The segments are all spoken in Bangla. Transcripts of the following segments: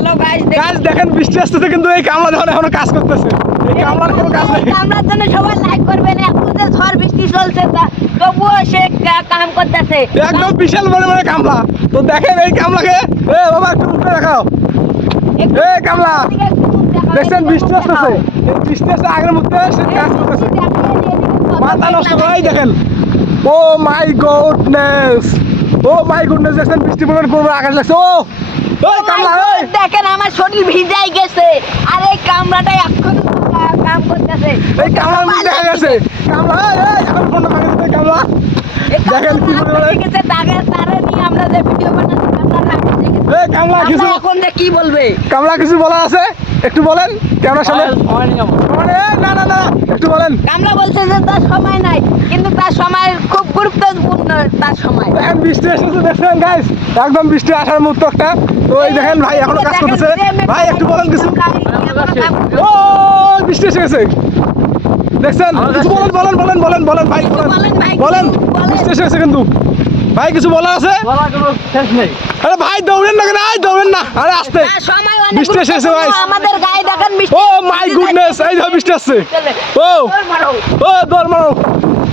হ্যালো গাইস গাছ দেখেন বৃষ্টি আসতেছে কিন্তু এই কামলা এখনও কাজ করতেছে। এই কামলার কোনো কাজ নেই। কামড়ার জন্য সবাই লাইক করবেন এত যে ঝড় বৃষ্টি চলছে তবুও সে কাম করতেছে। একদম বিশাল বড় বড় কামলা। তো দেখেন এই কামলাকে এ বাবা একটু উপরে এই কামলা দেখছেন বৃষ্টি আসতেছে। বৃষ্টি আসতে আগের মধ্যে সে কাজ করতেছে। মাথা নষ্ট করাই দেখেন। ও my goodness oh my goodness দেখছেন বৃষ্টি পরিমাণ করবে আকাশ লাগছে। ও দেখেন আমার শরীর ভিজাই গেছে। আর এই কামড়াটা এখন কাম করতেছে। এই কামড়া দেখা গেছে। কামড়া এই, এখন ফোনটা ভাঙে দিতে কামড়া দেখেন কি বলে। গেছে তাকে তারে নিয়ে আমরা যে ভিডিও বানাচ্ছি কামড়া এই কামড়া কিছু এখন যে কি বলবে? কামলা কিছু বলা আছে? একটু বলেন কেমন? সামনে মানে, না না না একটু বলেন। কামড়া বলছে যে তার সময় নাই কিন্তু তার সময় খুব গুরুত্বপূর্ণ তার সময়। দেখেন বৃষ্টি এসেছে দেখছেন গাইস একদম বৃষ্টি আসার মুহূর্ত একটা তো এই দেখেন ভাই এখনও কাজ করতেছে। ভাই একটু বলেন কিছু। ও বৃষ্টি এসে গেছে। দেখছেন? কিছু বলেন বলেন বলেন বলেন বলেন ভাই বলেন। বলেন বলেন বৃষ্টি এসে গেছে কিন্তু। ভাই কিছু বলা আছে? আরে ভাই দৌড়েন না কেন? আয় দৌড়েন না। আরে আসতে। বৃষ্টি এসে গেছে ভাই। আমাদের গায়ে দেখেন বৃষ্টি ও মাই গুডনেস এই দেখো বৃষ্টি আসছে ও। ও দৌড় মারো।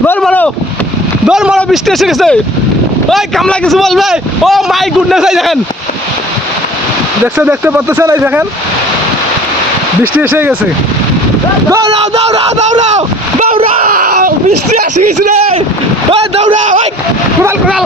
দৌড় মারো। দৌড় মারো বৃষ্টি এসে গেছে। ওই কামলা কিছু বলবে ও মাই গুডনেস এই দেখেন। দেখছে দেখতে পাচ্ছেন এই দেখেন। বৃষ্টি এসে গেছে। দৌড়াও দৌড়াও দৌড়াও দৌড়াও। বৃষ্টি এসে গেছে রে। দৌড়াও ওই। কোদাল কোদাল